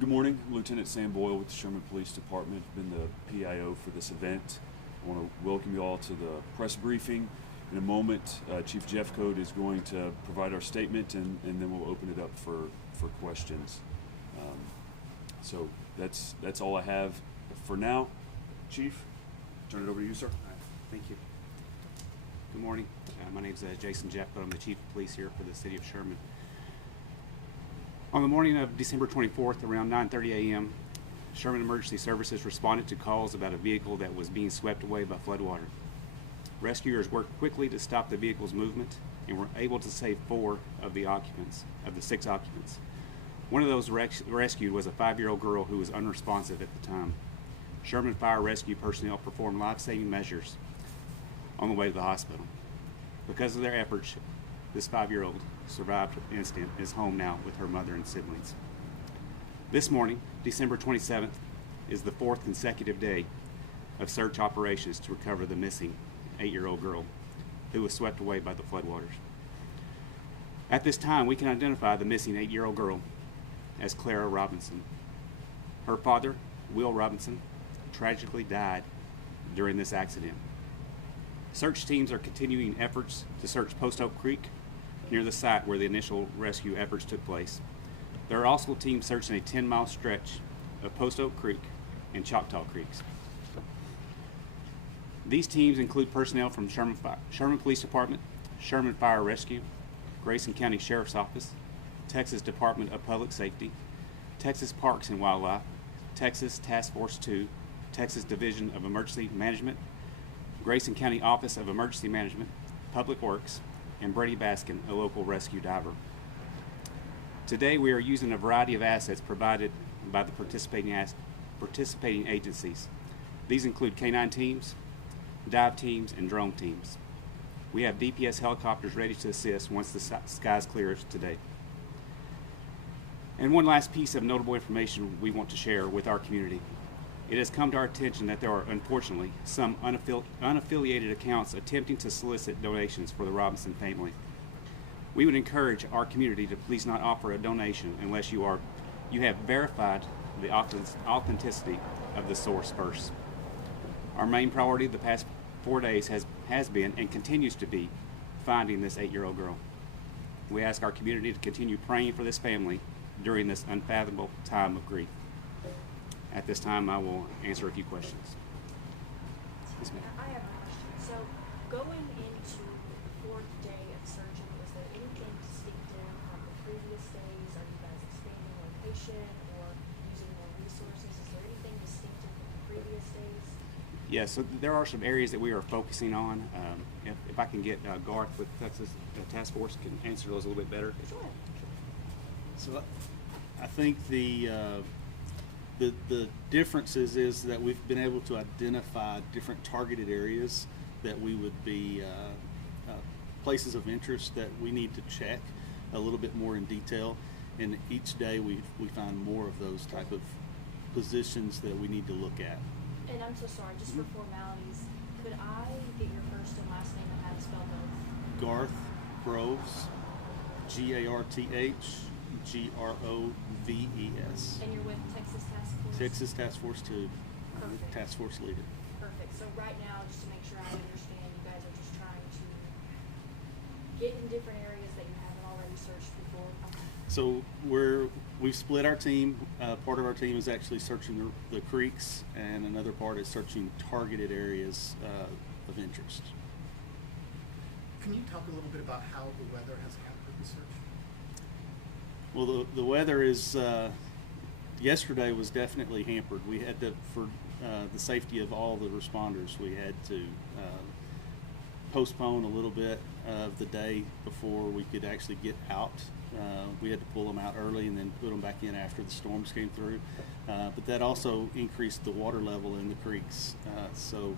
Good morning, Lieutenant Sam Boyle with the Sherman Police Department. I've been the PIO for this event. I want to welcome you all to the press briefing. In a moment, Chief Jeffcoat is going to provide our statement, and then we'll open it up for questions. So that's all I have for now. Chief, turn it over to you, sir. Thank you. Good morning. My name is Jason Jeffcoat. I'm the Chief of Police here for the City of Sherman. On the morning of December 24th, around 9:30 a.m., Sherman Emergency Services responded to calls about a vehicle that was being swept away by floodwater. Rescuers worked quickly to stop the vehicle's movement and were able to save 4 of the 6 occupants. One of those rescued was a 5-year-old girl who was unresponsive at the time. Sherman Fire Rescue personnel performed life-saving measures on the way to the hospital. Because of their efforts, this 5-year-old survived the incident and is home now with her mother and siblings. This morning, December 27th, is the 4th consecutive day of search operations to recover the missing 8-year-old girl who was swept away by the floodwaters. At this time, we can identify the missing 8-year-old girl as Clara Robinson. Her father, Will Robinson, tragically died during this accident. Search teams are continuing efforts to search Post Oak Creek near the site where the initial rescue efforts took place. There are also teams searching a 10-mile stretch of Post Oak Creek and Choctaw Creeks. These teams include personnel from Sherman Police Department, Sherman Fire Rescue, Grayson County Sheriff's Office, Texas Department of Public Safety, Texas Parks and Wildlife, Texas Task Force 2, Texas Division of Emergency Management, Grayson County Office of Emergency Management, Public Works, and Brady Baskin, a local rescue diver. Today we are using a variety of assets provided by the participating agencies. These include K-9 teams, dive teams, and drone teams. We have DPS helicopters ready to assist once the skies clear today. And one last piece of notable information we want to share with our community. It has come to our attention that there are, unfortunately, some unaffiliated accounts attempting to solicit donations for the Robinson family. We would encourage our community to please not offer a donation unless you have verified the authenticity of the source first. Our main priority the past 4 days has been and continues to be finding this 8-year-old girl. We ask our community to continue praying for this family during this unfathomable time of grief. At this time, I will answer a few questions. Yes, ma'am. I have a question. So, going into the 4th day of searching, is there anything distinctive from the previous days? Are you guys expanding location or using more resources? Is there anything distinctive from the previous days? Yeah, so there are some areas that we are focusing on. If I can get Garth with Texas Task Force can answer those a little bit better. Sure. So I think the differences is that we've been able to identify different targeted areas that we would be places of interest that we need to check a little bit more in detail. And each day we find more of those type of positions that we need to look at. And I'm so sorry, just for formalities, could I get your first and last name and how to spell both? Garth Groves, Garth Groves. And you're with Texas Task Force? Texas Task Force 2, Perfect. Task Force leader. Perfect. So right now, just to make sure I understand, you guys are just trying to get in different areas that you haven't already searched before? Okay. So we've split our team. Part of our team is actually searching the creeks, and another part is searching targeted areas of interest. Can you talk a little bit about how the weather has hampered the search? Well, the weather is, yesterday was definitely hampered. We had to, for the safety of all the responders, we had to postpone a little bit of the day before we could actually get out. We had to pull them out early and then put them back in after the storms came through. But that also increased the water level in the creeks. So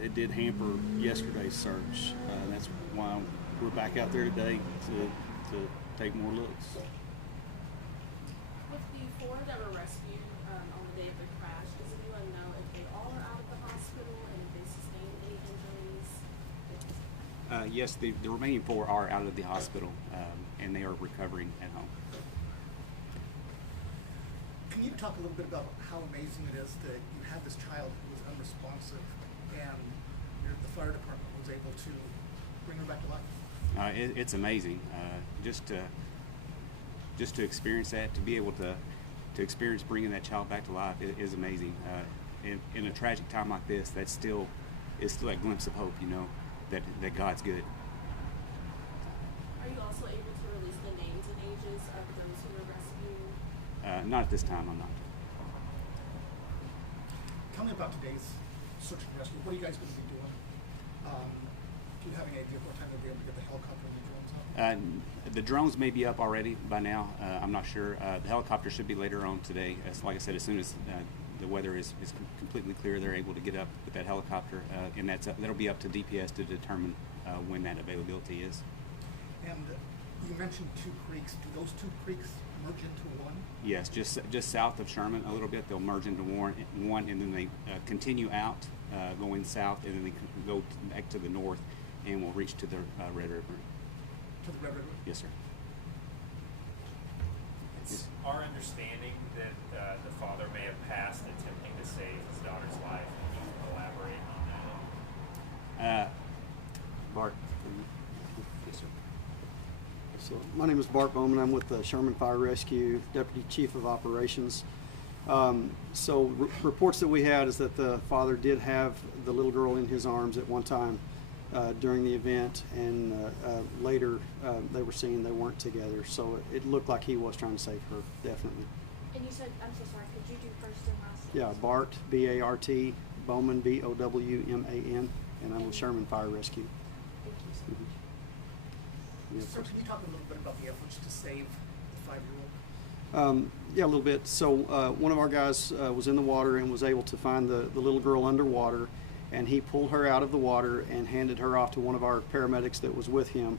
it did hamper yesterday's search. That's why we're back out there today to take more looks. With the 4 that were rescued on the day of the crash, does anyone know if they all are out of the hospital and if they sustained any injuries? Yes, the remaining 4 are out of the hospital and they are recovering at home. talk a little bit about how amazing it is that you had this child who was unresponsive and the fire department was able to bring her back to life? It's amazing. Just to experience that, to be able to experience bringing that child back to life is amazing. In a tragic time like this, it's still that glimpse of hope, you know, that God's good. Are you also able to release the names and ages of those who were rescued? Not at this time, I'm not. Tell me about today's search and rescue. What are you guys going to be doing? Do you have any idea what time they'll be able to get the helicopter and the drones up? The drones may be up already by now. I'm not sure. The helicopter should be later on today. Like I said, as soon as the weather is completely clear, they're able to get up with that helicopter, and that'll be up to DPS to determine when that availability is. And you mentioned two creeks. Do those two creeks merge into one? Yes, just south of Sherman a little bit, they'll merge into one, and then they continue out, going south, and then they go back to the north, and will reach to the Red River. To the Red River? Yes, sir. It's our understanding that the father may have passed attempting to save his daughter's life. Can you elaborate on that? Bart. Yes, sir. So my name is Bart Bowman. I'm with the Sherman Fire Rescue, Deputy Chief of Operations. Reports that we had is that the father did have the little girl in his arms at one time during the event, and later they were seen they weren't together. So it looked like he was trying to save her, definitely. And you said, I'm so sorry, could you do first and last name? Yeah, Bart, B-A-R-T, Bowman, B-O-W-M-A-N, and I'm with Sherman Fire Rescue. Thank you so much. Yeah, Sir, can you talk a little bit about the efforts to save the 5-year-old? Yeah, a little bit. So one of our guys was in the water and was able to find the little girl underwater, and he pulled her out of the water and handed her off to one of our paramedics that was with him,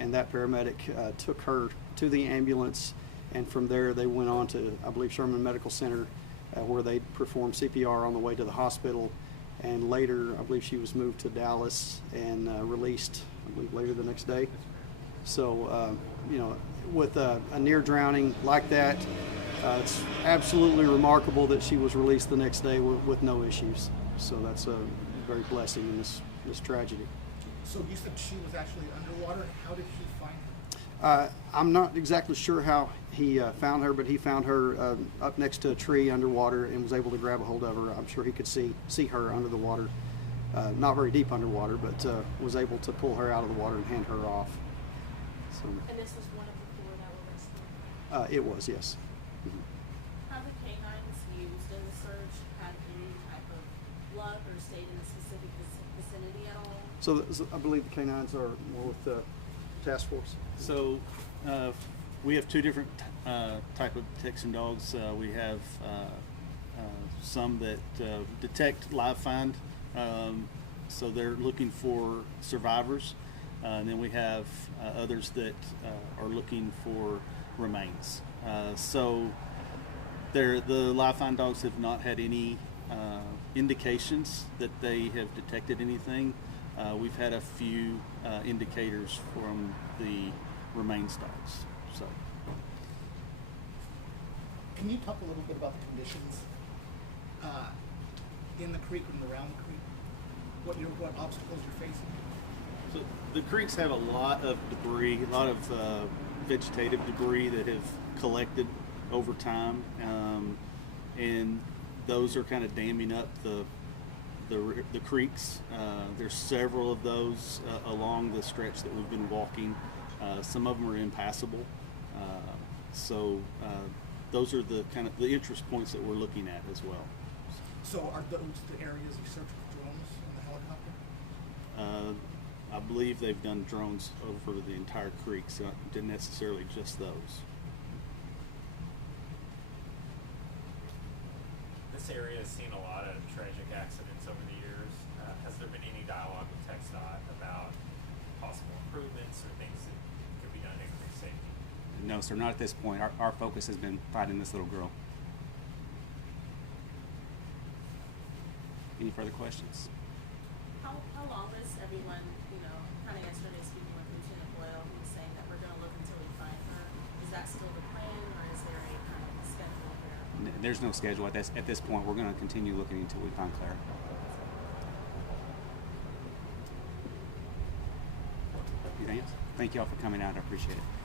and that paramedic took her to the ambulance, and from there they went on to, I believe, Sherman Medical Center, where they performed CPR on the way to the hospital, and later I believe she was moved to Dallas and released, I believe, later the next day. So, you know, with a near drowning like that, it's absolutely remarkable that she was released the next day with no issues. So that's a very blessing in this tragedy. So you said she was actually underwater. How did he find her? I'm not exactly sure how he found her, but he found her up next to a tree underwater and was able to grab a hold of her. I'm sure he could see her under the water, not very deep underwater, but was able to pull her out of the water and hand her off. So, And this was one of the 4 that were rescued? it was, yes. Have the canines used in the search had any type of luck or stayed in a specific vicinity at all? So I believe the canines are more with the task force. So we have two different type of detection dogs. We have some that detect live find, so they're looking for survivors, and then we have others that are looking for remains. So the live find dogs have not had any indications that they have detected anything. We've had a few indicators from the remains dogs. So, Can you talk a little bit about the conditions in the creek and around the creek? What obstacles you're facing? so the creeks have a lot of debris, a lot of vegetative debris that have collected over time, and those are kind of damming up the creeks. There's several of those along the stretch that we've been walking. Some of them are impassable. So those are the kind of the interest points that we're looking at as well. So are those the areas you search with drones and the helicopter? I believe they've done drones over the entire creek, so it didn't necessarily just those. This area has seen a lot of tragic accidents over the years. Has there been any dialogue with TxDOT about possible improvements or things that could be done to increase safety? No, sir, not at this point. Our focus has been finding this little girl. Any further questions? How long is everyone, kind of yesterday speaking with Lieutenant Boyle, he was saying that we're going to look until we find her. Is that still the plan, or is there a kind of schedule there? There's no schedule at this point. We're going to continue looking until we find Clara. Anything else? Thank you all for coming out. I appreciate it.